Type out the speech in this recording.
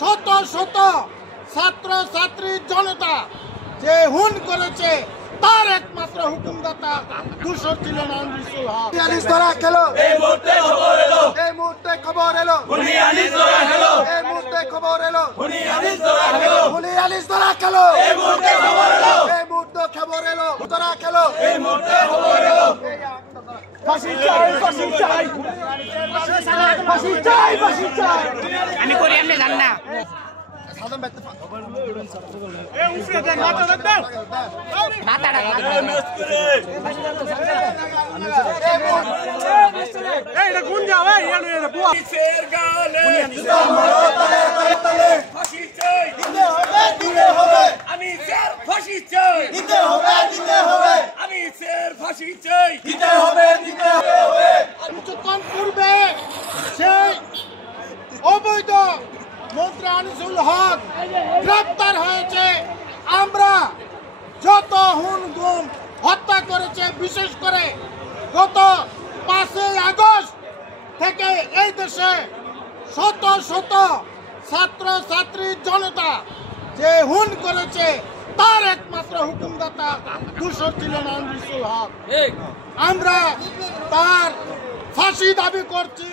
শত শত ছাত্র ছাত্রী জনতা যে হুন করেছে তার একমাত্র হুকুমদাতা দূষর ছিল না আনিসুল হক। ধরা খেলো, এই মুহূর্তে খবর এলো, এই মুহূর্তে খবর এলো, হুনিয়ানিস ধরা খেলো, এই মুহূর্তে খবর এলো, হুনিয়ানিস ধরা খেলো, হুনিয়ানিস ধরা খেলো, এই মুহূর্তে খবর এলো, এই মুহূর্তে খবর এলো, ধরা খেলো, এই মুহূর্তে খবর এলো। ফাঁসি চাই, ফাঁসি চাই, ফাঁসি চাই, ফাঁসি চাই। আমি করি আপনি জান না। কিছুক্ষণ পূর্বে সেই অবৈধ মন্ত্রী আনিসুল হক গ্রেপ্তার হয়েছে। আমরা যত হুন গুম হত্যা করেছে, বিশেষ করে গত 5ই আগস্ট থেকে এই দেশে শত শত ছাত্র ছাত্রী জনতা যে হুন করেছে তার একমাত্র হুকুমদাতা দূষর ছিল না আনিসুল হক। আমরা তার ফাঁসি দাবি করছি।